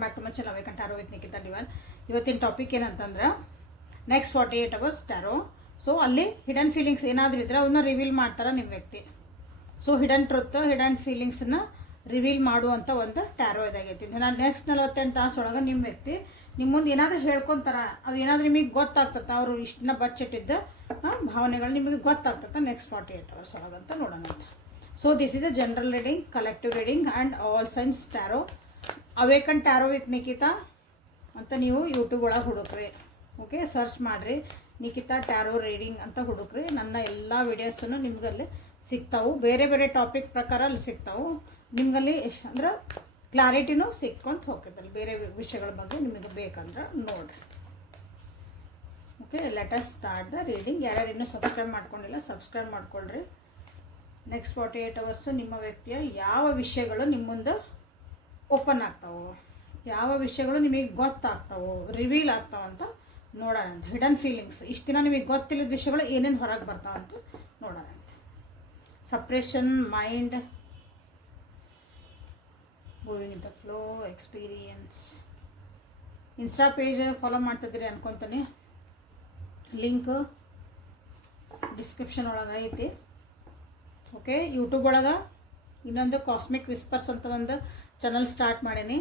Welcome back to my channel awaken tarot with Nikhita Divan. ಇವತ್ತಿನ topic ಏನಂತಂದ್ರೆ next 48 hours tarot. So ಅಲ್ಲಿ hidden feelings ಏನಾದರೂ ಇದ್ದರೆ ಅವನ್ನ ರಿವೀಲ್ ಮಾಡ್ತಾರೆ ನಿಮ್ಮ ವ್ಯಕ್ತಿ. ಸೊ ಹಿಡನ್ ಟ್ರುತ್, ಹಿಡನ್ ಫೀಲಿಂಗ್ಸನ್ನ ರಿವೀಲ್ ಮಾಡುವಂಥ ಒಂದು ಟ್ಯಾರೋ ಇದಾಗೈತಿ. ನಾನು ನೆಕ್ಸ್ಟ್ 48 ತಾಸು ಒಳಗೆ ನಿಮ್ಮ ವ್ಯಕ್ತಿ ನಿಮ್ಮ ಮುಂದೆ ಏನಾದರೂ ಹೇಳ್ಕೊತಾರ, ಅವು ಏನಾದರೂ ನಿಮಗೆ ಗೊತ್ತಾಗ್ತದೆ, ಅವರು ಇಷ್ಟನ್ನ ಬಚ್ಚಿಟ್ಟಿದ್ದ ಭಾವನೆಗಳು ನಿಮಗೆ ಗೊತ್ತಾಗ್ತದೆ ನೆಕ್ಸ್ಟ್ 48 ಅವರ್ಸ್ ಒಳಗಂತ ನೋಡೋಣ ಅಂತ. So this is a general reading, collective reading and all signs tarot. Awaken tarot with Nikhita ಅಂತ ನೀವು ಯೂಟ್ಯೂಬ್ ಒಳಗೆ ಹುಡುಕ್ರಿ. ಓಕೆ, ಸರ್ಚ್ ಮಾಡಿರಿ, ನಿಖಿತಾ ಟ್ಯಾರೋ ರೀಡಿಂಗ್ ಅಂತ ಹುಡುಕ್ರಿ. ನನ್ನ ಎಲ್ಲ ವೀಡಿಯೋಸನ್ನು ನಿಮ್ಗಲ್ಲಿ ಸಿಗ್ತಾವೆ. ಬೇರೆ ಬೇರೆ ಟಾಪಿಕ್ ಪ್ರಕಾರ ಅಲ್ಲಿ ಸಿಗ್ತಾವೆ. ನಿಮ್ಗಲ್ಲಿ ಅಂದ್ರೆ ಕ್ಲಾರಿಟಿನೂ ಸಿಕ್ಕೊಂತ ಹೋಗ್ತೈತಲ್ಲಿ ಬೇರೆ ವಿಷಯಗಳ ಬಗ್ಗೆ ನಿಮಗೆ ಬೇಕಂದ್ರೆ ನೋಡಿರಿ. Okay, let us start the reading. ಯಾರ್ಯಾರು ಇನ್ನೂ ಸಬ್ಸ್ಕ್ರೈಬ್ ಮಾಡ್ಕೊಂಡಿಲ್ಲ ಸಬ್ಸ್ಕ್ರೈಬ್ ಮಾಡ್ಕೊಳ್ರಿ. ನೆಕ್ಸ್ಟ್ 48 ಅವರ್ಸ್ ನಿಮ್ಮ ವ್ಯಕ್ತಿಯ ಯಾವ ವಿಷಯಗಳು ನಿಮ್ಮ ಮುಂದೆ ಓಪನ್ ಆಗ್ತಾವೋ, ಯಾವ ವಿಷಯಗಳು ನಿಮಗೆ ಗೊತ್ತಾಗ್ತಾವೋ, ರಿವೀಲ್ ಆಗ್ತಾವಂತ ನೋಡೋಣ ಅಂತ. ಹಿಡನ್ ಫೀಲಿಂಗ್ಸ್, ಇಷ್ಟು ದಿನ ನಿಮಗೆ ಗೊತ್ತಿಲ್ಲದ ವಿಷಯಗಳು ಏನೇನು ಹೊರಗೆ ಬರ್ತಾವಂತ ನೋಡೋಣ ಅಂತ. Suppression, mind, moving in the flow, experience. Insta page follow ಮಾಡ್ತಿದ್ದೀರಿ ಅನ್ಕೊತೀನಿ. ಲಿಂಕ್ ಡಿಸ್ಕ್ರಿಪ್ಷನ್ ಒಳಗೆ ಐತಿ. ಓಕೆ, ಯೂಟ್ಯೂಬ್ ಒಳಗೆ ಇನ್ನೊಂದು ಕಾಸ್ಮಿಕ್ ವಿಸ್ಪರ್ಸ್ ಅಂತ ಒಂದು ಚಾನಲ್ ಸ್ಟಾರ್ಟ್ ಮಾಡೀನಿ.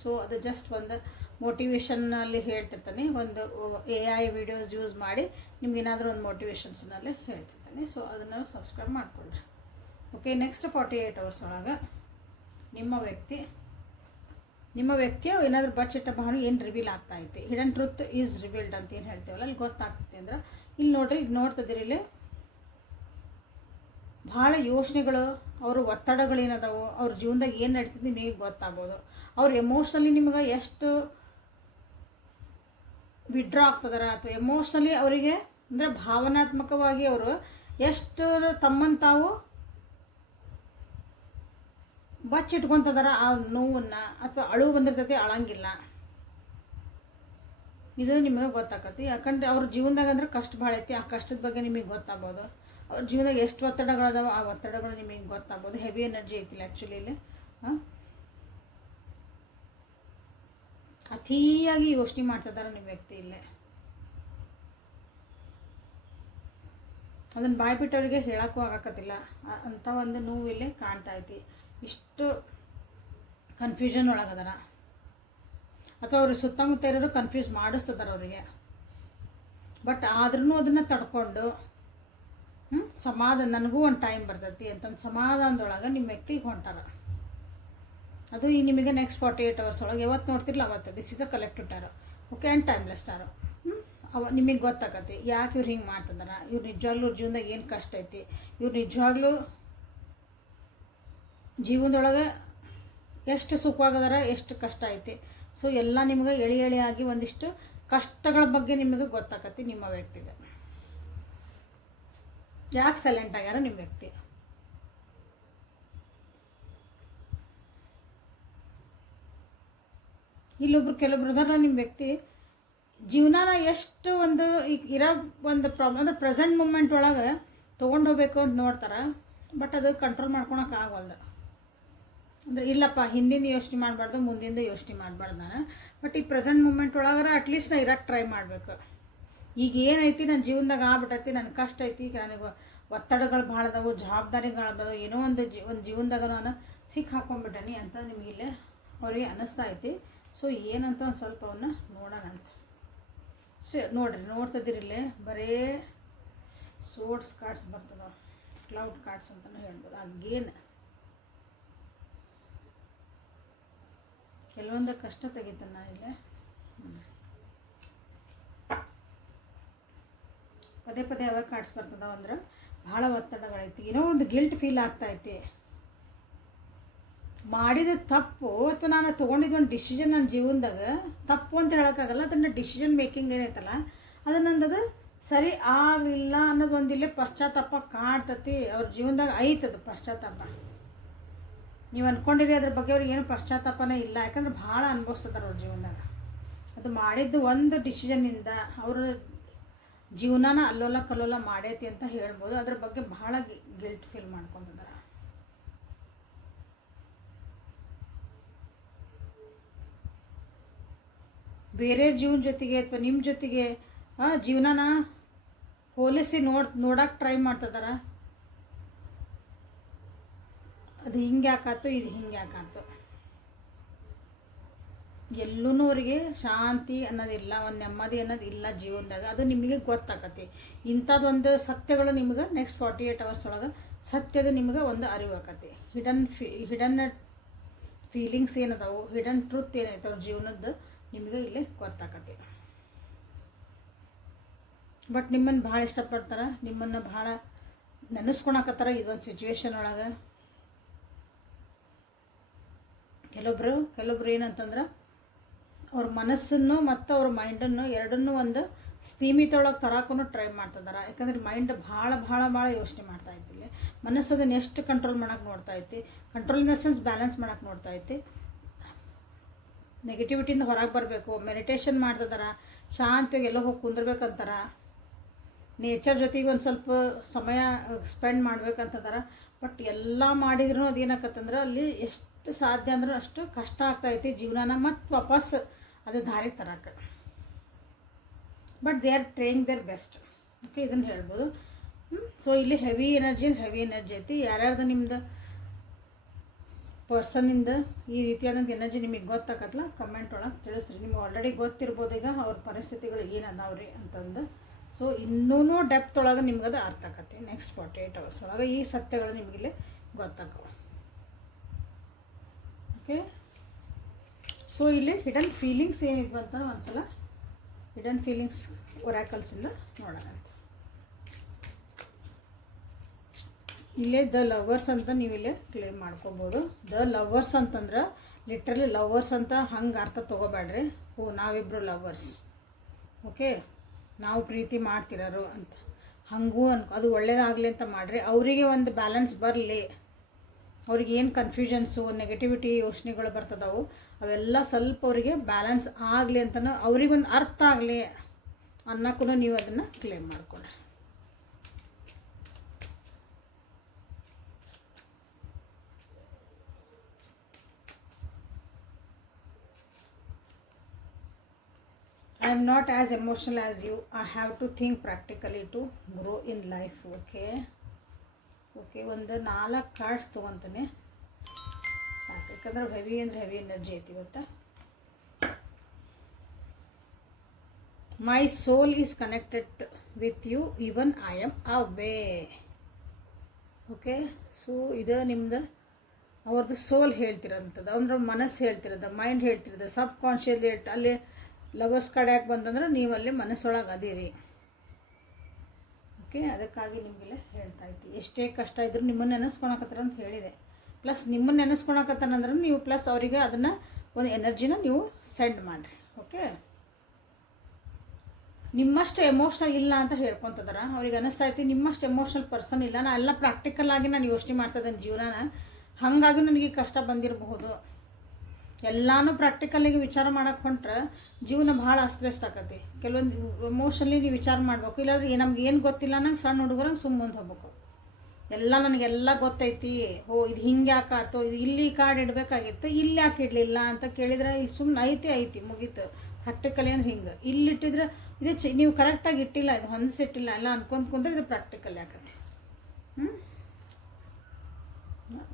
ಸೊ ಅದು ಜಸ್ಟ್ ಒಂದು ಮೋಟಿವೇಶನ್ನಲ್ಲಿ ಹೇಳ್ತಿರ್ತಾನೆ, ಒಂದು AI ವಿಡಿಯೋಸ್ ಯೂಸ್ ಮಾಡಿ ನಿಮ್ಗೇನಾದರೂ ಒಂದು ಮೋಟಿವೇಶನ್ಸ್ನಲ್ಲಿ ಹೇಳ್ತಿರ್ತಾನೆ. ಸೊ ಅದನ್ನು ಸಬ್ಸ್ಕ್ರೈಬ್ ಮಾಡಿಕೊಳ್ಳ್ರಿ. ಓಕೆ, ನೆಕ್ಸ್ಟ್ 48 ಅವರ್ಸ್ ಒಳಗೆ ನಿಮ್ಮ ವ್ಯಕ್ತಿಯ ಏನಾದರೂ ಬಚ್ಚಿಟ್ಟ ಭಾವನೆ ಏನು ರಿವೀಲ್ ಆಗ್ತಾ ಐತಿ. ಹಿಡನ್ ಟ್ರುತ್ ಈಸ್ ರಿವೀಲ್ಡ್ ಅಂತ ಏನು ಹೇಳ್ತೀವಲ್ಲ ಅಲ್ಲಿ ಗೊತ್ತಾಗ್ತೈತಿ ಅಂದ್ರೆ ಇಲ್ಲಿ ನೋಡ್ರಿ, ಇದು ನೋಡ್ತಿದ್ದೀರಿ, ಇಲ್ಲಿ ಭಾಳ ಯೋಚನೆಗಳು, ಅವ್ರ ಒತ್ತಡಗಳೇನದಾವು, ಅವ್ರ ಜೀವನದಾಗ ಏನು ನಡೀತಿದ್ದು ನಿಮಗೆ ಗೊತ್ತಾಗ್ಬೋದು. ಅವ್ರು ಎಮೋಷ್ನಲಿ ನಿಮ್ಗೆ ಎಷ್ಟು ವಿಡ್ರಾ ಆಗ್ತದಾರ ಅಥವಾ ಎಮೋಷ್ನಲಿ ಅವರಿಗೆ ಅಂದರೆ ಭಾವನಾತ್ಮಕವಾಗಿ ಅವರು ಎಷ್ಟು ತಮ್ಮನ್ನು ತಾವು ಬಚ್ಚಿಟ್ಕೊತದಾರ ಆ ನೋವನ್ನು, ಅಥವಾ ಅಳು ಬಂದಿರ್ತೈತಿ ಅಳಂಗಿಲ್ಲ, ಇದು ನಿಮಗೆ ಗೊತ್ತಾಕತಿ. ಯಾಕಂದ್ರೆ ಅವ್ರ ಜೀವನದಾಗ ಅಂದ್ರೆ ಕಷ್ಟ ಭಾಳ ಐತಿ, ಆ ಕಷ್ಟದ ಬಗ್ಗೆ ನಿಮಗೆ ಗೊತ್ತಾಗ್ಬೋದು. ಅವ್ರ ಜೀವನದಾಗ ಎಷ್ಟು ಒತ್ತಡಗಳದಾವ ಆ ಒತ್ತಡಗಳು ನಿಮಗೆ ಗೊತ್ತಾಗ್ಬೋದು. ಹೆವಿ ಎನರ್ಜಿ ಐತಿಲ್ಲ ಆ್ಯಕ್ಚುಲಿ ಇಲ್ಲಿ. ಅತಿಯಾಗಿ ಯೋಚನೆ ಮಾಡ್ತಿದ್ದಾರೆ ನಿಮ್ಮ ವ್ಯಕ್ತಿ ಇಲ್ಲೇ. ಅದನ್ನು ಬಾಯ್ಬಿಟ್ಟವರಿಗೆ ಹೇಳೋಕ್ಕೂ ಆಗಕತ್ತಿಲ್ಲ ಅಂಥ ಒಂದು ನೋವು ಇಲ್ಲೇ ಕಾಣ್ತಾ ಐತಿ. ಇಷ್ಟು ಕನ್ಫ್ಯೂಷನ್ ಒಳಗದಾರ, ಅಥವಾ ಅವ್ರಿಗೆ ಸುತ್ತಮುತ್ತ ಇರೋರು ಕನ್ಫ್ಯೂಸ್ ಮಾಡಿಸ್ತದಾರ ಅವರಿಗೆ. ಬಟ್ ಆದ್ರೂ ಅದನ್ನು ತಡ್ಕೊಂಡು ಸಮಾಧಾನ, ನನಗೂ ಒಂದು ಟೈಮ್ ಬರ್ತೈತಿ ಅಂತಂದು ಸಮಾಧಾನದೊಳಗೆ ನಿಮ್ಮ ವ್ಯಕ್ತಿಗೆ ಹೊಂಟಾರ. ಅದು ಈ ನಿಮಗೆ ನೆಕ್ಸ್ಟ್ 48 ಅವರ್ಸ್ ಒಳಗೆ ಯಾವತ್ತು ನೋಡ್ತಿರಲ್ಲ ಅವತ್ತು. This is a collective tarot. Okay, and timeless tarot. ನಿಮಗೆ ಗೊತ್ತಾಗತ್ತೆ ಯಾಕೆ ಇವ್ರು ಹಿಂಗೆ ಮಾಡ್ತಿದಾರ, ಇವ್ರು ನಿಜವಾಗ್ಲೂ ಜೀವನದಾಗ ಏನು ಕಷ್ಟ ಐತಿ, ಇವ್ರು ನಿಜವಾಗ್ಲೂ ಜೀವನದೊಳಗೆ ಎಷ್ಟು ಸುಖವಾಗದಾರ, ಎಷ್ಟು ಕಷ್ಟ ಐತಿ. ಸೊ ಎಲ್ಲ ನಿಮ್ಗೆ ಎಳೆಯಾಗಿ ಒಂದಿಷ್ಟು ಕಷ್ಟಗಳ ಬಗ್ಗೆ ನಿಮಗೆ ಗೊತ್ತಾಗತ್ತೆ ನಿಮ್ಮ ವ್ಯಕ್ತಿಗೆ. ಯಾಕೆ ಸೈಲೆಂಟ್ ಆಗ್ಯಾರ ನಿಮ್ಮ ವ್ಯಕ್ತಿ. ಕೆಲವೊಬ್ರು ಅದಾರ ನಿಮ್ಮ ವ್ಯಕ್ತಿ ಜೀವನಾನ ಎಷ್ಟು ಒಂದು ಈಗ ಇರೋ ಒಂದು ಪ್ರಾಬ್ಲಮ್ ಅಂದರೆ ಪ್ರೆಸೆಂಟ್ ಮೂಮೆಂಟ್ ಒಳಗೆ ತೊಗೊಂಡು ಹೋಗ್ಬೇಕು ಅಂತ ನೋಡ್ತಾರೆ. ಬಟ್ ಅದು ಕಂಟ್ರೋಲ್ ಮಾಡ್ಕೊಳಕ್ಕೆ ಆಗವಲ್ದು. ಅಂದರೆ ಇಲ್ಲಪ್ಪ, ಹಿಂದಿಂದ ಯೋಚನೆ ಮಾಡಬಾರ್ದು, ಮುಂದಿಂದ ಯೋಚನೆ ಮಾಡಬಾರ್ದು ನಾನು. ಬಟ್ ಈ ಪ್ರೆಸೆಂಟ್ ಮೂಮೆಂಟ್ ಒಳಗಾರ ಅಟ್ಲೀಸ್ಟ್ ನಾ ಇರೋಕ್ಕೆ ಟ್ರೈ ಮಾಡಬೇಕು. ಈಗ ಏನೈತಿ ನನ್ನ ಜೀವನದಾಗ ಆಗ್ಬಿಟ್ಟೈತಿ, ನನ್ನ ಕಷ್ಟ ಐತಿ, ಈಗ ನನಗೆ ಒತ್ತಡಗಳು ಭಾಳ ಅದಾವು, ಜವಾಬ್ದಾರಿಗಳದಾವು, ಏನೋ ಒಂದು ಜೀವನದಾಗ ನಾನು ಸಿಕ್ಕ ಹಾಕೊಂಡ್ಬಿಟ್ಟನಿ ಅಂತ ನಿಮಗಿಲ್ಲೇ ಅವ್ರಿಗೆ ಅನ್ನಿಸ್ತಾ ಐತಿ. ಸೊ ಏನಂತ ಒಂದು ಸ್ವಲ್ಪ ಅವನ್ನ ನೋಡೋಣ ಅಂತ. ನೋಡ್ರಿ, ನೋಡ್ತಿದ್ದೀರಿಲ್ಲೇ ಬರೀ ಸೋರ್ಸ್ ಕಾರ್ಡ್ಸ್ ಬರ್ತದ, ಕ್ಲೌಡ್ ಕಾರ್ಡ್ಸ್ ಅಂತಲೂ ಹೇಳ್ಬೋದು. ಅಗೇನ್ ಕೆಲವೊಂದು ಕಷ್ಟ ತೆಗಿತಾನೆ ನಾನು ಇಲ್ಲೇ. ಪದೇ ಪದೇ ಯಾವಾಗ ಕಾರ್ಡ್ಸ್ ಬರ್ತದಾವ ಅಂದ್ರೆ ಭಾಳ ಒತ್ತಡಗಳೈತಿ, ಏನೋ ಒಂದು ಗಿಲ್ಟ್ ಫೀಲ್ ಆಗ್ತಾೈತಿ. ಮಾಡಿದ ತಪ್ಪು ಅಥವಾ ನಾನು ತೊಗೊಂಡಿದ್ದು ಒಂದು ಡಿಸಿಷನ್ ನನ್ನ ಜೀವನದಾಗ ತಪ್ಪು ಅಂತ ಹೇಳೋಕ್ಕಾಗಲ್ಲ. ಅದನ್ನು ಡಿಸಿಷನ್ ಮೇಕಿಂಗ್ ಏನೈತಲ್ಲ ಅದು ನಂದದು ಸರಿ ಆಗಲಿಲ್ಲ ಅನ್ನೋದು ಒಂದಿಲ್ಲೇ ಪಶ್ಚಾತ್ತಾಪ ಕಾಡ್ತತಿ. ಅವ್ರ ಜೀವನದಾಗ ಐತದು ಪಶ್ಚಾತ್ತಾಪ. ನೀವು ಅಂದ್ಕೊಂಡಿರಿ ಅದ್ರ ಬಗ್ಗೆ ಅವ್ರಿಗೆ ಏನು ಪಶ್ಚಾತ್ತಾಪನೇ ಇಲ್ಲ, ಯಾಕಂದ್ರೆ ಭಾಳ ಅನುಭವಿಸ್ತಾರೆ ಅವ್ರ ಜೀವನದಾಗ. ಅದು ಮಾಡಿದ್ದು ಒಂದು ಡಿಸಿಷನ್ನಿಂದ ಅವ್ರ ಜೀವನನ ಅಲ್ಲೋಲ ಕಲ್ಲೋಲ ಮಾಡೈತಿ ಅಂತ ಹೇಳ್ಬೋದು. ಅದ್ರ ಬಗ್ಗೆ ಭಾಳ ಗಿಲ್ಟ್ ಫೀಲ್ ಮಾಡ್ಕೊಂಡಿದ್ದಾರೆ. ಬೇರೆ ಜೀವನ ಜೊತೆಗೆ ಅಥವಾ ನಿಮ್ಮ ಜೊತೆಗೆ ಜೀವನನ ಹೋಲಿಸಿ ನೋಡೋಕೆ ಟ್ರೈ ಮಾಡ್ತಿದಾರ. ಅದು ಹಿಂಗೆ ಯಾಕಾಯ್ತು, ಇದು ಹಿಂಗೆ ಯಾಕಾಯ್ತು, ಎಲ್ಲೂ ಅವರಿಗೆ ಶಾಂತಿ ಅನ್ನೋದಿಲ್ಲ, ಒಂದು ನೆಮ್ಮದಿ ಅನ್ನೋದು ಇಲ್ಲ ಜೀವನದಾಗ. ಅದು ನಿಮಗೆ ಗೊತ್ತಾಕತಿ. ಇಂಥದ್ದೊಂದು ಸತ್ಯಗಳು ನಿಮ್ಗೆ ನೆಕ್ಸ್ಟ್ 48 hours ಒಳಗೆ ಸತ್ಯದ ನಿಮ್ಗೆ ಒಂದು ಅರಿವು ಆಕತಿ. ಹಿಡನ್ ಫೀಲಿಂಗ್ಸ್ ಏನದಾವು, ಹಿಡನ್ ಟ್ರೂತ್ ಏನೈತೆ ಅವ್ರ ಜೀವನದ್ದು ನಿಮಗೆ ಇಲ್ಲಿ ಗೊತ್ತಾಕತಿ. ಬಟ್ ನಿಮ್ಮನ್ನು ಭಾಳ ಇಷ್ಟಪಡ್ತಾರೆ, ನಿಮ್ಮನ್ನು ಭಾಳ ನೆನೆಸ್ಕೊಳಕತ್ತಾರ ಇದೊಂದು ಸಿಚುವೇಶನ್ ಒಳಗೆ. ಕೆಲವೊಬ್ರು ಏನಂತಂದ್ರೆ ಅವ್ರ ಮನಸ್ಸನ್ನು ಮತ್ತು ಅವ್ರ ಮೈಂಡನ್ನು ಎರಡನ್ನೂ ಒಂದು ಸ್ಥೀಮಿತೊಳಗೆ ತರಾಕೂ ಟ್ರೈ ಮಾಡ್ತಿದ್ದಾರೆ. ಯಾಕಂದ್ರೆ ಮೈಂಡ್ ಭಾಳ ಯೋಚನೆ ಮಾಡ್ತಾ ಐತಿ. ಮನಸ್ಸು ಅದನ್ನು ಎಷ್ಟು ಕಂಟ್ರೋಲ್ ಮಾಡೋಕೆ ನೋಡ್ತಾ ಐತಿ, control in the sense balance ಮಾಡೋಕೆ ನೋಡ್ತಾ ಐತಿ. ನೆಗೆಟಿವಿಟಿಯಿಂದ ಹೊರಗೆ ಬರಬೇಕು, ಮೆಡಿಟೇಷನ್ ಮಾಡ್ತಿದ್ದಾರೆ, ಶಾಂತಿಯಾಗಿ ಎಲ್ಲೋ ಹೋಗಿ ಕುಂದಿರ್ಬೇಕಂತಾರ, ನೇಚರ್ ಜೊತೆಗೆ ಒಂದು ಸ್ವಲ್ಪ ಸಮಯ ಸ್ಪೆಂಡ್ ಮಾಡ್ಬೇಕಂತದಾರ. ಬಟ್ ಎಲ್ಲ ಮಾಡಿದ್ರೂ ಅದೇನಾಕತ್ತಂದ್ರೆ ಅಲ್ಲಿ ಎಷ್ಟು ಸಾಧ್ಯ ಅಂದ್ರೆ ಅಷ್ಟು ಕಷ್ಟ ಆಗ್ತಾಯಿತಿ ಜೀವನನ ಮತ್ತು ವಾಪಸ್ ಅದು ದಾರಿಗೆ ತರಕ್ಕೆ. But they are trying there best. Okay, ಇದನ್ನು ಹೇಳ್ಬೋದು. ಸೊ ಇಲ್ಲಿ ಹೆವಿ ಎನರ್ಜಿ ಐತಿ. ಯಾರ್ಯಾರ್ದು ನಿಮ್ದು ಪರ್ಸನಿಂದ ಈ ರೀತಿಯಾದಂಥ ಎನರ್ಜಿ ನಿಮಗೆ ಗೊತ್ತಾಗತ್ತಲ್ಲ, ಕಮೆಂಟ್ ಒಳಗೆ ತಿಳಿಸ್ರಿ. ನಿಮ್ಗೆ ಆಲ್ರೆಡಿ ಗೊತ್ತಿರ್ಬೋದು ಈಗ ಅವ್ರ ಪರಿಸ್ಥಿತಿಗಳು ಏನು ಅದಾವ್ರಿ ಅಂತಂದು. ಸೊ ಇನ್ನೂ ಡೆಪ್ತ್ ಒಳಗೆ ನಿಮ್ಗೆ ಅದು ಅರ್ಥ ಆಕತಿ. ನೆಕ್ಸ್ಟ್ 48 hours ಒಳಗೆ ಈ ಸತ್ಯಗಳು ನಿಮಗಿಲ್ಲಿ ಗೊತ್ತಾಗವು. ಓಕೆ, ಸೊ ಇಲ್ಲಿ ಹಿಡನ್ ಫೀಲಿಂಗ್ಸ್ ಏನಿದ್ವು ಅಂತ ಒಂದ್ಸಲ ಹಿಡನ್ ಫೀಲಿಂಗ್ಸ್ ಒರಾಕಲ್ಸಿಂದ ನೋಡೋಣ. ಇಲ್ಲೇ ದ ಲವರ್ಸ್ ಅಂತ ನೀವು ಇಲ್ಲೇ ಕ್ಲೇಮ್ ಮಾಡ್ಕೋಬೋದು. ದ ಲವರ್ಸ್ ಅಂತಂದ್ರೆ ಲಿಟ್ರಲಿ ಲವರ್ಸ್ ಅಂತ ಹಂಗೆ ಅರ್ಥ ತೊಗೋಬೇಡ್ರಿ. ನಾವಿಬ್ಬರು ಲವರ್ಸ್, ಓಕೆ, ನಾವು ಪ್ರೀತಿ ಮಾಡ್ತಿರೋರು ಅಂತ ಹಾಗೂ ಅದು ಒಳ್ಳೇದಾಗಲಿ ಅಂತ ಮಾಡಿರಿ. ಅವರಿಗೆ ಒಂದು ಬ್ಯಾಲೆನ್ಸ್ ಬರಲಿ, ಅವ್ರಿಗೆ ಏನು ಕನ್ಫ್ಯೂಷನ್ಸು ನೆಗೆಟಿವಿಟಿ ಯೋಚನೆಗಳು ಬರ್ತದವು ಅವೆಲ್ಲ ಸ್ವಲ್ಪ ಅವರಿಗೆ ಬ್ಯಾಲೆನ್ಸ್ ಆಗಲಿ ಅಂತನೂ ಅವ್ರಿಗೊಂದು ಅರ್ಥ ಆಗಲಿ ಅನ್ನೋಕ್ಕೂ ನೀವು ಅದನ್ನು ಕ್ಲೇಮ್ ಮಾಡ್ಕೊಳ್ಳಿ. I am not as emotional as you. I have to think practically to grow in life. Okay, ಒಂದು 4 ಕಾರ್ಡ್ಸ್ ತೊಗೊತಾನೆ ಸಾಕು. ಯಾಕಂದ್ರೆ ಹೆವಿ ಎನರ್ಜಿ ಐತಿ ಇವತ್ತು. My soul is connected with you even I am away. Okay, so ಇದು ನಿಮ್ದು ಅವ್ರದ್ದು ಸೋಲ್ ಹೇಳ್ತಿರೋಂಥದ್ದು, ಅಂದ್ರೆ ಮನಸ್ಸು ಹೇಳ್ತಿರೋದು, ಮೈಂಡ್ ಹೇಳ್ತಿರೋದು, ಸಬ್ ಕಾನ್ಷಿಯಸ್ಲಿ ಅಲ್ಲಿ ಲವರ್ಸ್ ಕಡೆ ಯಾಕೆ ಬಂದಂದ್ರೆ ನೀವು ಅಲ್ಲಿ ಮನಸ್ಸೊಳಗೆ ಅದೀರಿ. ಓಕೆ, ಅದಕ್ಕಾಗಿ ನಿಮಗೆಲ್ಲ ಹೇಳ್ತಾ ಇತ್ತು. ಎಷ್ಟೇ ಕಷ್ಟ ಇದ್ರೂ ನಿಮ್ಮನ್ನು ನೆನೆಸ್ಕೊಳಕತ್ತಾರ ಅಂತ ಹೇಳಿದೆ. ಪ್ಲಸ್ ನಿಮ್ಮನ್ನು ನೆನೆಸ್ಕೊಳಕತ್ತಾನಂದ್ರೆ ನೀವು ಪ್ಲಸ್ ಅವರಿಗೆ ಅದನ್ನು ಒಂದು ಎನರ್ಜಿನ ನೀವು ಸೆಂಡ್ ಮಾಡಿರಿ. ಓಕೆ, ನಿಮ್ಮಷ್ಟು ಎಮೋಷ್ನಲ್ ಇಲ್ಲ ಅಂತ ಹೇಳ್ಕೊತಿದಾರ. ಅವ್ರಿಗೆ ಅನ್ನಿಸ್ತಾ ಐತಿ ನಿಮ್ಮಷ್ಟು ಎಮೋಷ್ನಲ್ ಪರ್ಸನ್ ಇಲ್ಲ, ನಾನು ಎಲ್ಲ ಪ್ರಾಕ್ಟಿಕಲ್ ಆಗಿ ನಾನು ಯೋಚನೆ ಮಾಡ್ತಾಯಿದ್ದೇನೆ ಜೀವನನ, ಹಾಗಾಗಿ ನನಗೆ ಕಷ್ಟ ಬಂದಿರಬಹುದು. ಎಲ್ಲನೂ ಪ್ರಾಕ್ಟಿಕಲಿಗೆ ವಿಚಾರ ಮಾಡೋಕೆ ಹೊಂಟ್ರೆ ಜೀವನ ಭಾಳ ಅಸ್ತವ್ಯಸ್ತ ಆಕತಿ. ಕೆಲವೊಂದು ಎಮೋಷನಲಿ ನೀವು ವಿಚಾರ ಮಾಡಬೇಕು. ಇಲ್ಲಾಂದ್ರೆ ನಮ್ಗೆ ಏನು ಗೊತ್ತಿಲ್ಲ ನಂಗೆ ಸಣ್ಣ ಹುಡುಗರಂಗೆ ಸುಮ್ಮನೆ ಮುಂದೆ ಹೋಗ್ಬೇಕು. ಎಲ್ಲ ನನಗೆಲ್ಲ ಗೊತ್ತೈತಿ, ಇದು ಹಿಂಗೆ ಯಾಕಾಯ್ತು, ಇದು ಇಲ್ಲಿ ಕಾರ್ಡ್ ಇಡಬೇಕಾಗಿತ್ತು, ಇಲ್ಲಿ ಯಾಕೆ ಇಡಲಿಲ್ಲ ಅಂತ ಕೇಳಿದ್ರೆ ಇಲ್ಲಿ ಸುಮ್ಮನೆ ಐತಿ ಮುಗೀತು. ಪ್ರಾಕ್ಟಿಕಲಿ ಅಂದ್ರೆ ಹಿಂಗೆ ಇಲ್ಲಿಟ್ಟಿದ್ರೆ ಇದು ನೀವು ಕರೆಕ್ಟಾಗಿ ಇಟ್ಟಿಲ್ಲ, ಇದು ಹೊಂದಿಸಿಟ್ಟಿಲ್ಲ ಎಲ್ಲ ಅನ್ಕೊಂಡ್ರೆ ಇದು ಪ್ರಾಕ್ಟಿಕಲ್ ಯಾಕತ್ತೆ.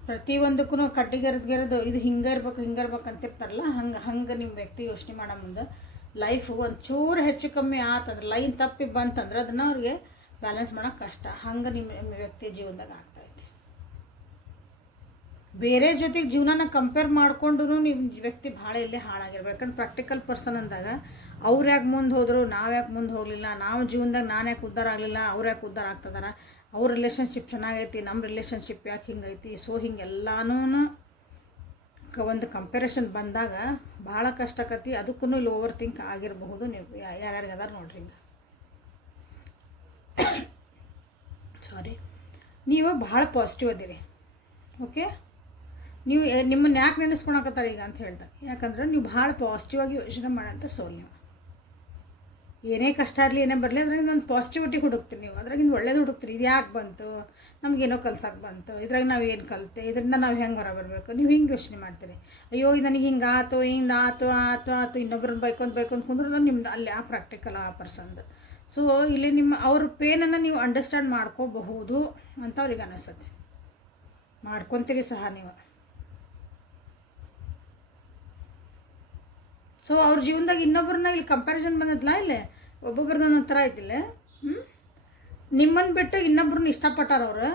ಪ್ರತಿಯೊಂದಕ್ಕೂ ಕಡ್ಡಿಗೆರೆದು ಇದು ಹಿಂಗೆ ಇರ್ಬೇಕು ಅಂತಿರ್ತಾರಲ್ಲ, ಹಂಗೆ ನಿಮ್ಮ ವ್ಯಕ್ತಿ ಯೋಚನೆ ಮಾಡೋ ಮುಂದೆ ಲೈಫ್ ಒಂಚೂರು ಹೆಚ್ಚು ಕಮ್ಮಿ ಆತಂದ್ರೆ, ಲೈನ್ ತಪ್ಪಿ ಬಂತಂದ್ರೆ ಅದನ್ನು ಅವ್ರಿಗೆ ಬ್ಯಾಲೆನ್ಸ್ ಮಾಡೋಕೆ ಕಷ್ಟ. ಹಂಗೆ ನಿಮ್ಮ ವ್ಯಕ್ತಿ ಜೀವನದಾಗ ಆಗ್ತಾಯಿದೆ. ಬೇರೆ ಜೊತೆಗೆ ಜೀವನನ ಕಂಪೇರ್ ಮಾಡಿಕೊಂಡು ನಿಮ್ಮ ವ್ಯಕ್ತಿ ಭಾಳ ಇಲ್ಲೇ ಹಾಳಾಗಿರ್ಬೇಕು. ಯಾಕಂದ್ರೆ ಪ್ರಾಕ್ಟಿಕಲ್ ಪರ್ಸನ್ ಅಂದಾಗ ಅವ್ರು ಯಾಕೆ ಮುಂದೆ ಹೋದರು, ನಾವು ಯಾಕೆ ಮುಂದೆ ಹೋಗಲಿಲ್ಲ, ನಾವು ಜೀವನದಾಗ ನಾನು ಯಾಕೆ ಉದ್ಧಾರ ಆಗಲಿಲ್ಲ, ಅವ್ರು ಯಾಕೆ ಉದ್ಧಾರ ಆಗ್ತದಾರ, ಅವ್ರ ರಿಲೇಷನ್ಶಿಪ್ ಚೆನ್ನಾಗೈತಿ, ನಮ್ಮ ರಿಲೇಷನ್ಶಿಪ್ ಯಾಕೆ ಹಿಂಗೈತಿ. ಸೊ ಹಿಂಗೆಲ್ಲನೂ ಒಂದು ಕಂಪ್ಯಾರಿಸನ್ ಬಂದಾಗ ಭಾಳ ಕಷ್ಟ ಆಕತಿ. ಅದಕ್ಕೂ ಇಲ್ಲಿ ಓವರ್ ಥಿಂಕ್ ಆಗಿರಬಹುದು. ನೀವು ಯಾರ್ಯಾರಿಗೆ ಅದಾರ ನೋಡ್ರಿ ಹಿಂಗೆ ಸಾರಿ, ನೀವು ಭಾಳ ಪಾಸಿಟಿವ್ ಅದಿರಿ. ಓಕೆ, ನೀವು ನಿಮ್ಮನ್ನು ಯಾಕೆ ನೆನೆಸ್ಕೊಳಕತ್ತಾರೆ ಈಗ ಅಂತ ಹೇಳ್ತಾರೆ, ಯಾಕಂದ್ರೆ ನೀವು ಭಾಳ ಪಾಸಿಟಿವ್ ಆಗಿ ಯೋಚನೆ ಮಾಡೋಂಥ ಸೋಲ್ ನೀವು. ಏನೇ ಕಷ್ಟ ಇರಲಿ ಏನೇ ಬರಲಿ ಅದ್ರಾಗಿಂದ ಒಂದು ಪಾಸಿಟಿವಿಟಿ ಹುಡುಕ್ತೀರಿ ನೀವು, ಅದ್ರಾಗಿಂದ ಒಳ್ಳೇದು ಹುಡುಕ್ತೀರಿ. ಇದು ಯಾಕೆ ಬಂತು, ನಮಗೇನೋ ಕಲ್ಸಕ್ಕೆ ಬಂತು, ಇದ್ರಾಗ ನಾವು ಏನು ಕಲಿತೆ, ಇದರಿಂದ ನಾವು ಹೆಂಗೆ ಹೊರ ಬರಬೇಕು, ನೀವು ಹಿಂಗೆ ಯೋಚನೆ ಮಾಡ್ತೀರಿ. ಅಯ್ಯೋ ಇದು ನನಗೆ ಹಿಂಗೆ ಆತು, ಹಿಂಗೆ ಆತು ಆತು ಆತು ಇನ್ನೊಬ್ರನ್ನ ಬೈಕೊಂಡು ಕುಂದ್ರದು ನಿಮ್ದು ಅಲ್ಲಿ ಆ ಪ್ರಾಕ್ಟಿಕಲ್ ಆ ಪರ್ಸನ್ದು. ಸೊ ಇಲ್ಲಿ ನಿಮ್ಮ ಅವ್ರ ಪೇನನ್ನು ನೀವು ಅಂಡರ್ಸ್ಟ್ಯಾಂಡ್ ಮಾಡ್ಕೋಬಹುದು ಅಂತ ಅವ್ರಿಗೆ ಅನಿಸುತ್ತೆ, ಮಾಡ್ಕೊತೀರಿ ಸಹ ನೀವು. ಸೊ ಅವ್ರ ಜೀವನದಾಗ ಇನ್ನೊಬ್ಬರನ್ನ ಇಲ್ಲಿ ಕಂಪ್ಯಾರಿಸನ್ ಬಂದದ್ಲ, ಇಲ್ಲೇ ಒಬ್ಬೊಬ್ರದ್ದು ಒಂದೊಂದು ಥರ ಐತಿಲ್ಲ. ನಿಮ್ಮನ್ನು ಬಿಟ್ಟು ಇನ್ನೊಬ್ರನ್ನ ಇಷ್ಟಪಟ್ಟಾರ ಅವರು.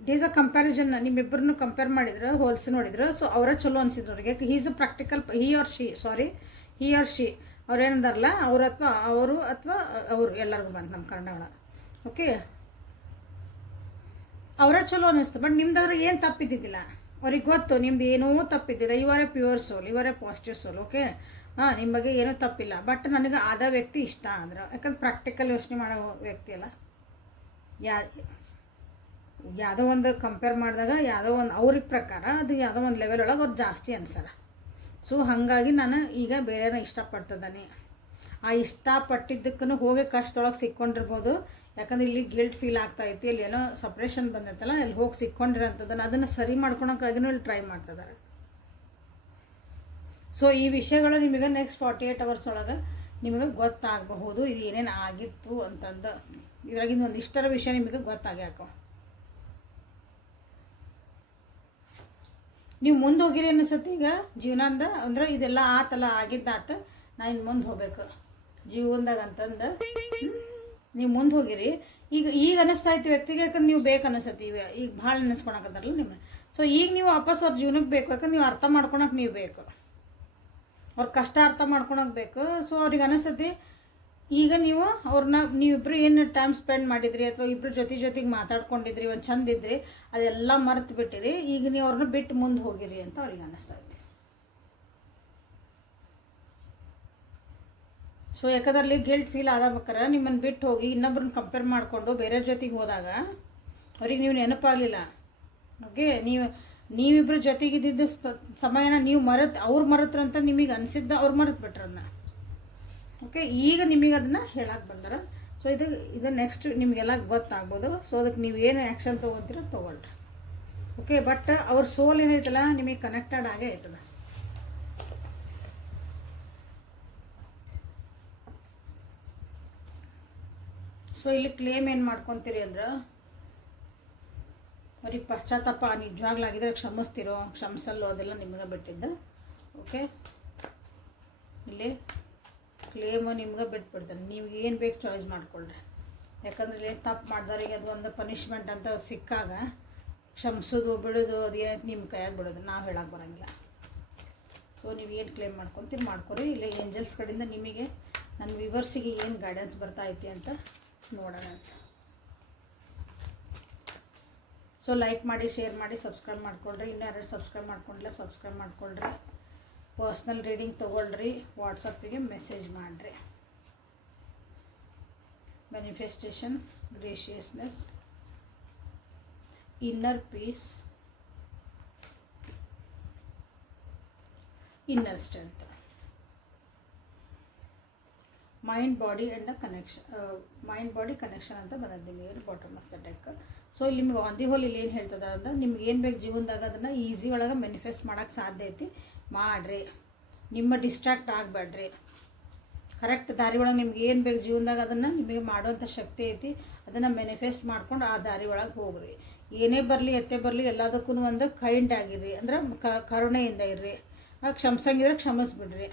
It is a comparison. ನಿಮ್ಮಿಬ್ಬರನ್ನು ಕಂಪೇರ್ ಮಾಡಿದ್ರು, ಹೋಲಿಸಿ ನೋಡಿದ್ರು. ಸೊ ಅವರೇ ಚಲೋ ಅನಿಸಿದ್ರು ಅವ್ರಿಗೆ. He's a practical he or she ಅವ್ರು ಏನಂದಾರಲ್ಲ, ಅವರು ಅವರು ಎಲ್ಲರಿಗೂ ಬಂತು ನಮ್ಮ ಕನ್ನಡ. ಓಕೆ, ಅವರೇ ಚಲೋ ಅನ್ನಿಸ್ತು. ಬಟ್ ನಿಮ್ದಾದ್ರೆ ಏನು ತಪ್ಪಿದ್ದಿದ್ದಿಲ್ಲ, ಅವ್ರಿಗೆ ಗೊತ್ತು ನಿಮ್ದು ಏನೂ ತಪ್ಪಿದ್ದಿಲ್ಲ. ಇವರೇ ಪ್ಯೂರ್ ಸೋಲ್, ಇವರೇ ಪಾಸಿಟಿವ್ ಸೋಲ್. ಓಕೆ, ನಿಮ್ಮ ಬಗ್ಗೆ ಏನೂ ತಪ್ಪಿಲ್ಲ. ಬಟ್ ನನಗೆ ಆದ ವ್ಯಕ್ತಿ ಇಷ್ಟ ಅಂದ್ರೆ, ಯಾಕಂದ್ರೆ ಪ್ರಾಕ್ಟಿಕಲ್ ಯೋಚನೆ ಮಾಡೋ ವ್ಯಕ್ತಿ ಅಲ್ಲ. ಯಾವುದೋ ಒಂದು ಕಂಪೇರ್ ಮಾಡಿದಾಗ ಯಾವುದೋ ಒಂದು ಅವ್ರಿಗೆ ಪ್ರಕಾರ ಅದು ಯಾವುದೋ ಒಂದು ಲೆವೆಲ್ ಒಳಗೆ ಅವ್ರು ಜಾಸ್ತಿ ಅನ್ಸಾರ. ಸೊ ಹಾಗಾಗಿ ನಾನು ಈಗ ಬೇರೆನ ಇಷ್ಟಪಡ್ತಿದ್ದಾನೆ. ಆ ಇಷ್ಟಪಟ್ಟಿದ್ದಕ್ಕೂ ಹೋಗಿ ಕಷ್ಟದೊಳಗೆ ಸಿಕ್ಕೊಂಡಿರ್ಬೋದು. ಯಾಕಂದ್ರೆ ಇಲ್ಲಿ ಗಿಲ್ಟ್ ಫೀಲ್ ಆಗ್ತಾಯಿತ್ತು, ಇಲ್ಲಿ ಏನೋ ಸಪ್ರೇಷನ್ ಬಂದೈತಲ್ಲ, ಇಲ್ಲಿ ಹೋಗಿ ಸಿಕ್ಕೊಂಡಿರೋಂಥದ್ದನ್ನು ಅದನ್ನು ಸರಿ ಮಾಡ್ಕೊಳಕ್ಕಾಗಿನೂ ಇಲ್ಲಿ ಟ್ರೈ ಮಾಡ್ತಿದ್ದಾರೆ. ಸೊ ಈ ವಿಷಯಗಳು ನಿಮಗೆ ನೆಕ್ಸ್ಟ್ 48 hours ಒಳಗೆ ನಿಮಗೆ ಗೊತ್ತಾಗಬಹುದು, ಇದು ಏನೇನು ಆಗಿತ್ತು ಅಂತಂದು. ಇದ್ರಾಗಿಂದ ಒಂದು ಇಷ್ಟರ ವಿಷಯ ನಿಮಗೆ ಗೊತ್ತಾಗ್ಯಾಕೋ. ನೀವು ಮುಂದೆ ಹೋಗಿರಿ ಅನಿಸುತ್ತೆ ಈಗ ಜೀವನದ. ಅಂದ್ರೆ ಇದೆಲ್ಲ ಆತಲ್ಲ, ಆಗಿದ್ದಾತ, ನಾ ಇನ್ನು ಮುಂದೆ ಹೋಗ್ಬೇಕು ಜೀವನದಾಗ ಅಂತಂದು ನೀವು ಮುಂದೆ ಹೋಗಿರಿ. ಈಗ ಅನ್ನಿಸ್ತಾ ಇತ್ತು ವ್ಯಕ್ತಿಗೆ, ಯಾಕಂದ್ರೆ ನೀವು ಬೇಕು ಅನಿಸತ್ತೆ. ಈಗ ಭಾಳ ಅನ್ನಿಸ್ಕೊಳಕತ್ತಾರಲ್ಲ ನಿಮ್ಮ. ಸೊ ಈಗ ನೀವು ವಾಪಸ್ ಅವ್ರ ಜೀವನಕ್ಕೆ ಬೇಕು, ಯಾಕಂದ್ರೆ ನೀವು ಅರ್ಥ ಮಾಡ್ಕೊಳಕ್ಕೆ ನೀವು ಬೇಕು, ಅವ್ರ ಕಷ್ಟ ಅರ್ಥ ಮಾಡ್ಕೊಳಕ್ಕೆ ಬೇಕು. ಸೊ ಅವ್ರಿಗೆ ಅನಿಸ್ತತಿ ಈಗ ನೀವಿಬ್ಬರು ಏನು ಟೈಮ್ ಸ್ಪೆಂಡ್ ಮಾಡಿದ್ರಿ, ಅಥವಾ ಇಬ್ಬರು ಜೊತೆಗೆ ಮಾತಾಡ್ಕೊಂಡಿದ್ರಿ, ಒಂದು ಚಂದ ಇದ್ರಿ, ಅದೆಲ್ಲ ಮರೆತು ಬಿಟ್ಟಿರಿ. ಈಗ ನೀವು ಅವ್ರನ್ನ ಬಿಟ್ಟು ಮುಂದೆ ಹೋಗಿರಿ ಅಂತ ಅವ್ರಿಗೆ ಅನ್ನಿಸ್ತಾ ಐತಿ. ಸೊ ಯಾಕಂದ್ರಲ್ಲಿ ಗಿಲ್ಟ್ ಫೀಲ್ ಆಗಬೇಕಾರೆ ನಿಮ್ಮನ್ನು ಬಿಟ್ಟು ಹೋಗಿ ಇನ್ನೊಬ್ರನ್ನ ಕಂಪೇರ್ ಮಾಡಿಕೊಂಡು ಬೇರೆಯವ್ರ ಜೊತೆಗೆ ಹೋದಾಗ ಅವ್ರಿಗೆ ನೀವು ನೆನಪಾಗಲಿಲ್ಲ. ಓಕೆ, ನೀವಿಬ್ಬರು ಜೊತೆಗಿದ್ದಿದ್ದ ಸಮಯನ ನೀವು ಅವ್ರು ಮರೆತ್ರು ಅಂತ ನಿಮಗೆ ಅನಿಸಿದ್ದ ಅವ್ರು ಮರೆತು ಬಿಟ್ರನ್ನ. ಓಕೆ, ಈಗ ನಿಮಗೆ ಅದನ್ನು ಹೇಳಕ್ಕೆ ಬಂದಾರ. ಸೊ ಇದು ನೆಕ್ಸ್ಟ್ ನಿಮಗೆಲ್ಲ ಗೊತ್ತಾಗ್ಬೋದು. ಸೊ ಅದಕ್ಕೆ ನೀವು ಏನು ಆ್ಯಕ್ಷನ್ ತೊಗೊತೀರೋ ತೊಗೊಳ್ರಿ. ಓಕೆ, ಬಟ್ ಅವ್ರ ಸೋಲ್ ಏನೈತಲ್ಲ ನಿಮಗೆ ಕನೆಕ್ಟೆಡ್ ಆಗೇ ಆಯ್ತದ. ಸೊ ಇಲ್ಲಿ ಕ್ಲೇಮ್ ಏನು ಮಾಡ್ಕೊತೀರಿ ಅಂದ್ರೆ, ಅವ್ರಿಗೆ ಪಶ್ಚಾತ್ತಾಪ ನಿಜವಾಗ್ಲಾಗಿದ್ರೆ ಕ್ಷಮಿಸಲ್ಲೋ ಅದೆಲ್ಲ ನಿಮಗೆ ಬಿಟ್ಟಿದ್ದ. ಓಕೆ, ಇಲ್ಲಿ ಕ್ಲೇಮು ನಿಮ್ಗೆ ಬಿಟ್ಬಿಡ್ತಾನೆ. ನೀವು ಏನು ಬೇಕು ಚಾಯ್ಸ್ ಮಾಡ್ಕೊಳ್ರಿ. ಯಾಕಂದ್ರೆ ಇಲ್ಲಿ ತಪ್ಪು ಮಾಡಿದವರಿಗೆ ಅದು ಒಂದು ಪನಿಷ್ಮೆಂಟ್ ಅಂತ ಸಿಕ್ಕಾಗ ಕ್ಷಮಿಸೋದು ಬಿಡೋದು ಅದು ಏನೈತೆ ನಿಮ್ಮ ಕೈಯಾಗ ಬಿಡೋದು, ನಾವು ಹೇಳಕ್ಕೆ ಬರೋಂಗಿಲ್ಲ. ಸೊ ನೀವು ಏನು ಕ್ಲೇಮ್ ಮಾಡ್ಕೊರಿ. ಇಲ್ಲಿ ಏಂಜಲ್ಸ್ ಕಡೆಯಿಂದ ನಿಮಗೆ ನನ್ನ ವ್ಯೂವರ್ಸಿಗೆ ಏನು ಗೈಡೆನ್ಸ್ ಬರ್ತಾ ಐತಿ ಅಂತ ನೋಡೋಣ ಅಂತ. ಸೊ ಲೈಕ್ ಮಾಡಿ, ಶೇರ್ ಮಾಡಿ, ಸಬ್ಸ್ಕ್ರೈಬ್ ಮಾಡ್ಕೊಳ್ರಿ. ಇನ್ನೂ ಯಾರು ಸಬ್ಸ್ಕ್ರೈಬ್ ಮಾಡ್ಕೊಂಡಿಲ್ಲ ಸಬ್ಸ್ಕ್ರೈಬ್ ಮಾಡ್ಕೊಳ್ರಿ. ಪರ್ಸ್ನಲ್ ರೀಡಿಂಗ್ ತೊಗೊಳ್ರಿ, ವಾಟ್ಸಪ್ಪಿಗೆ ಮೆಸೇಜ್ ಮಾಡಿರಿ. Manifestation, graciousness, inner peace, inner strength, mind body and mind body connection ಅಂತ ಬಂದದ್ದು ನಿಮಗೆ bottom of the deck. So ಇಲ್ಲಿ ನಿಮ್ಗೆ ಆನ್ ದಿ ಹೋಲ್ ಇಲ್ಲಿ ಏನು ಹೇಳ್ತದ ಅಂದ್ರೆ, ನಿಮ್ಗೆ ಏನು ಬೇಕು ಜೀವನದಾಗ ಅದನ್ನು ಈಸಿ ಒಳಗೆ ಮ್ಯಾನಿಫೆಸ್ಟ್ ಮಾಡೋಕ್ಕೆ ಸಾಧ್ಯ ಐತಿ. ಮಾಡಿರಿ, ನಿಮ್ಮ ಡಿಸ್ಟ್ರಾಕ್ಟ್ ಆಗಬೇಡ್ರಿ. ಕರೆಕ್ಟ್ ದಾರಿ ಒಳಗೆ ನಿಮ್ಗೆ ಏನು ಬೇಕು ಜೀವನದಾಗ ಅದನ್ನು ನಿಮಗೆ ಮಾಡುವಂಥ ಶಕ್ತಿ ಐತಿ. ಅದನ್ನು ಮ್ಯಾನಿಫೆಸ್ಟ್ ಮಾಡ್ಕೊಂಡು ಆ ದಾರಿ ಒಳಗೆ ಹೋಗ್ರಿ. ಏನೇ ಬರಲಿ ಎತ್ತೇ ಬರಲಿ ಎಲ್ಲದಕ್ಕೂ ಒಂದು ಕೈಂಡ್ ಆಗಿರಿ, ಅಂದ್ರೆ ಕರುಣೆಯಿಂದ ಇರ್ರಿ. ಕ್ಷಮಿಸಂಗಿದ್ರೆ ಕ್ಷಮಿಸ್ಬಿಡ್ರಿ.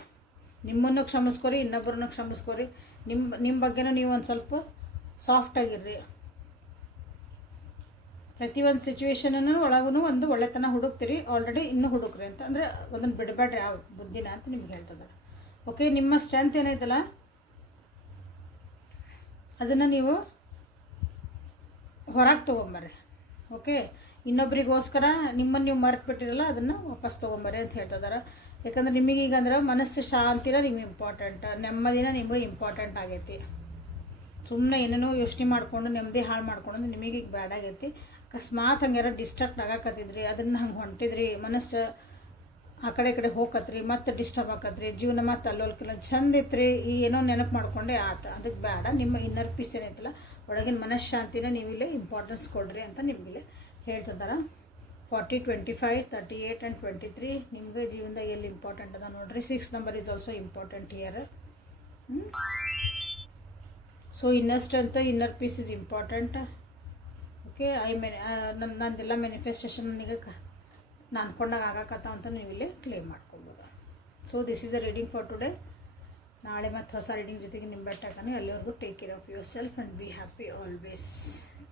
ನಿಮ್ಮನ್ನು ಕ್ಷಮಿಸ್ಕೊರಿ, ಇನ್ನೊಬ್ಬರನ್ನು ಕ್ಷಮಿಸ್ಕೊರಿ. ನಿಮ್ಮ ಬಗ್ಗೆನೂ ನೀವು ಒಂದು ಸ್ವಲ್ಪ ಸಾಫ್ಟಾಗಿರ್ರಿ. ಪ್ರತಿಯೊಂದು ಸಿಚುವೇಶನನ್ನು ಒಳಗೂ ಒಂದು ಒಳ್ಳೆತನ ಹುಡುಕ್ತೀರಿ. ಆಲ್ರೆಡಿ ಇನ್ನೂ ಹುಡುಕ್ರಿ ಅಂತ ಅಂದರೆ ಅದನ್ನು ಬಿಡಬೇಡ್ರಿ ಆ ಬುದ್ಧಿನ ಅಂತ ನಿಮ್ಗೆ ಹೇಳ್ತದೆ. ಓಕೆ, ನಿಮ್ಮ ಸ್ಟ್ರೆಂತ್ ಏನೈತಲ್ಲ ಅದನ್ನು ನೀವು ಹೊರಗೆ ತೊಗೊಂಬರ್ರಿ. ಓಕೆ, ಇನ್ನೊಬ್ರಿಗೋಸ್ಕರ ನಿಮ್ಮನ್ನು ನೀವು ಮರೆತು ಬಿಟ್ಟಿರಲ್ಲ ಅದನ್ನು ವಾಪಸ್ ತೊಗೊಂಬರ್ರಿ ಅಂತ ಹೇಳ್ತಿದ್ದಾರೆ. ಯಾಕಂದ್ರೆ ನಿಮಗೆ ಈಗ ಅಂದ್ರೆ ಮನಸ್ಸು ಶಾಂತಿನ ನಿಮ್ಗೆ ಇಂಪಾರ್ಟೆಂಟ್, ನೆಮ್ಮದಿನ ನಿಮಗೆ ಇಂಪಾರ್ಟೆಂಟ್ ಆಗೈತಿ. ಸುಮ್ಮನೆ ಏನೇನೋ ಯೋಚನೆ ಮಾಡಿಕೊಂಡು ನೆಮ್ಮದಿ ಹಾಳು ಮಾಡ್ಕೊಂಡು ನಿಮಗೆ ಈಗ ಬ್ಯಾಡ್ ಆಗೈತಿ. ಅಕಸ್ಮಾತ್ ಹಂಗಾರ ಡಿಸ್ಟ್ರಾಕ್ಟ್ ಆಗಾಕತ್ತಿದ್ರಿ, ಅದನ್ನು ಹಂಗೆ ಹೊಂಟಿದ್ರಿ, ಮನಸ್ಸು ಆ ಕಡೆ ಈ ಕಡೆ ಹೋಗತ್ರಿ ಮತ್ತು ಡಿಸ್ಟರ್ಬ್ ಆಕತ್ರಿ ಜೀವನ ಮತ್ತು ಅಲ್ಲೋಲ್ಕಿಲ್ಲ ಚಂದ ಇತ್ತು ಈ ಏನೋ ನೆನಪು ಮಾಡ್ಕೊಂಡೆ ಆತ ಅದಕ್ಕೆ ಬೇಡ. ನಿಮ್ಮ ಇನ್ನರ್ ಪೀಸ್ ಏನೈತಲ್ಲ ಒಳಗಿನ ಮನಃಶಾಂತಿನ ನೀವಿಲ್ಲೇ ಇಂಪಾರ್ಟೆನ್ಸ್ ಕೊಡ್ರಿ ಅಂತ ನಿಮಗಿಲ್ಲೇ ಹೇಳ್ತಿದ್ದಾರೆ. 40, 25, 38 ಆ್ಯಂಡ್ 23 ನಿಮಗೆ ಜೀವನದಾಗ ಎಲ್ಲಿ ಇಂಪಾರ್ಟೆಂಟ್ ಅದ ನೋಡ್ರಿ. 6 number is also important year. So inner strength, inner peace is important. Okay, ನಂದೆಲ್ಲ ಮ್ಯಾನಿಫೆಸ್ಟೇಷನ್ ನನಗೆ ನಾನು ಅನ್ಕೊಂಡಾಗ ಆಗಕತ್ತ ಅಂತ ನೀವು ಇಲ್ಲಿ ಕ್ಲೇಮ್ ಮಾಡ್ಕೊಬೋದು. So this is a reading for today. ನಾಳೆ ಮತ್ತು ಹೊಸ ರೀಡಿಂಗ್ ಜೊತೆಗೆ ನಿಮ್ಮ ಬೆಟ್ಟಾಕನೆ. ಅಲ್ಲಿವರೆಗೂ take care of yourself and be happy always.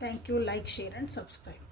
Thank you. Like, share and subscribe.